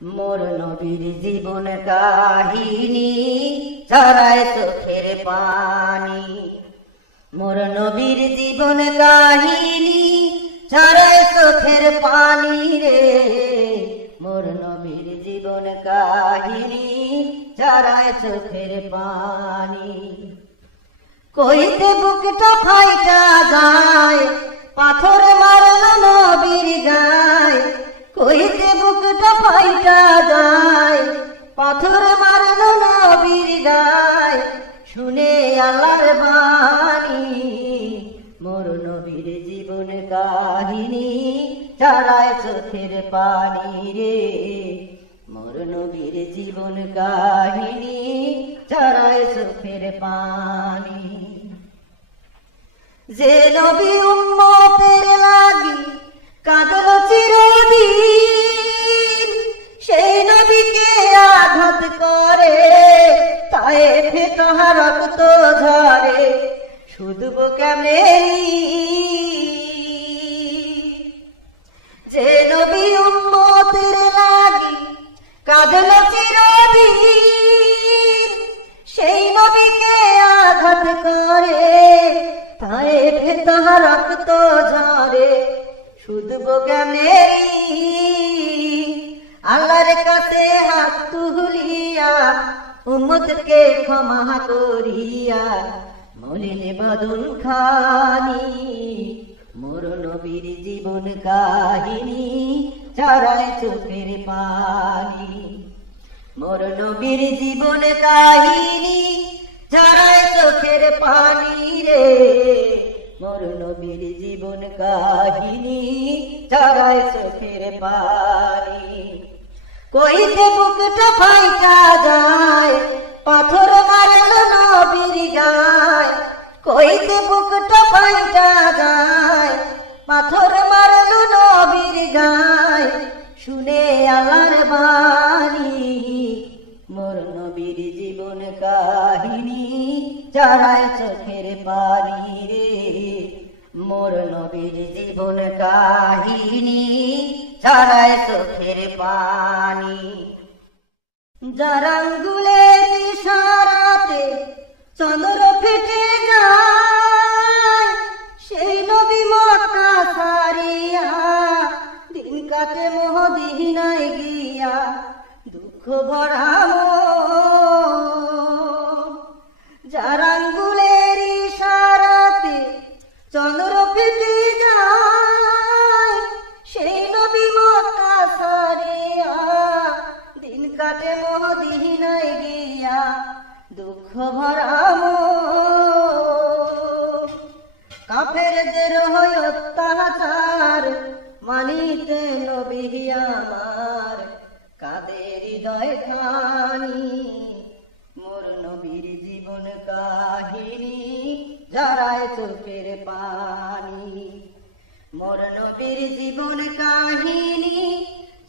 মোর নবীর জীবন কাহিনী ছড়ায় চোখের পানি। মোর নবীর জীবন কাহিনী ছড়ায় চোখের পানি রে। মোর নবীর জীবন কাহিনী ছড়ায় চোখের পানি। কইতে বুকটা ফাইটা যায়, পাথর মারল নবীর গায়। কইতে বুকটা ফাইটা যায়, পাথর মারল নবীর গায়। শুনে আল্লাহর বাণী, মোর নবীর জীবন কাহিনী ছড়ায় চোখের পানি রে। মোর নবীর জীবন কাহিনী ছড়ায় চোখের পানি। যে নবী উম্মতের লাগি কাঁদল চিরদিন, সেই নবীকে আঘাত করে তায়েফে তাহার রক্ত ঝরে। শুধু কেমনে যে নবী উম্মতের লাগি কাঁদল চিরদিন, সেই নবীকে আঘাত করে তায়েফে তাহার রক্ত ঝরে। শুধু কেমনে আল্লাহর কাছে হাত তুলিয়া উম্মতকে ক্ষমা করিয়া মলিন বদন খানি। মোর নবীর জীবন কাহিনী ছড়ায় চোখের পানি। মোর নবীর জীবন কাহিনী ছড়ায় চোখের পানি রে। মোর নবীর জীবন কাহিনী ছড়ায় চোখের পানি। কইতে বুকটা ফাইটা যায়, পাথর মারল নবীর গায়। কইতে বুকটা ফাইটা যায়, পাথর মারল নবীর গায়। শুনে আল্লাহর বাণী, মোর নবীর জীবন কাহিনী ছড়ায় চোখের পানি রে। মোর নবীর জীবন কাহিনী ছড়ায় চোখের পানি। যার আঙ্গুলের ইশারাতে চন্দ্র ফেটে যায়, সেই নবী মক্কা ছাড়িয়া দিন কাটে মদিনায় গিয়া দুঃখ ভরা মন। যার আঙ্গুলের ইশারাতে চন্দ্র ফেটে যায়, সেই নবী মক্কা ছাড়িয়া দিন কাটে মদিনায় গিয়া দুঃখ ভরা মন। কাফেরদের হয় অত্যাচার মানিতে নবী আমার কাঁদে হৃদয় খানি। মোর নবীর জীবন কাহিনী ঝরায় চোখের পানি। মোর নবীর জীবন কাহিনী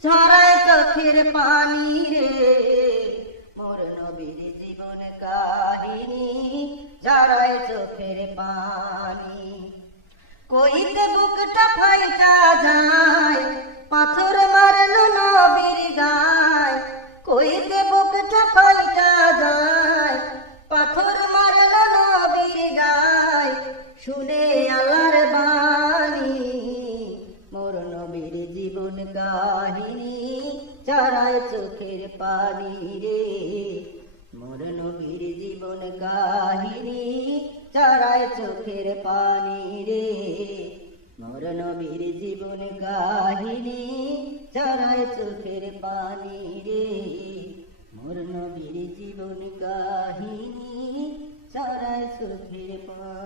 ঝরায় চোখের পানি রে। মোর নবীর জীবন কাহিনী ঝরায় চোখের পানি। কইতে বুকটা ফাইটা যায়, পাথর মারল নবীর গায়। কইতে বুকটা ফাইটা যায়, পাথর মারল নবীর গায়। শুনে আল্লাহর বাণী, মোর নবীর জীবন কাহিনী ছড়ায় চোখের পানি রে। মোর নবীর জীবন কাহিনী ছড়ায় চোখের পানি রে। মোর নবীর জীবন কাহিনী ছড়ায় চোখের পানি রে। মোর নবীর জীবন কাহিনী ছড়ায় চোখের পানি।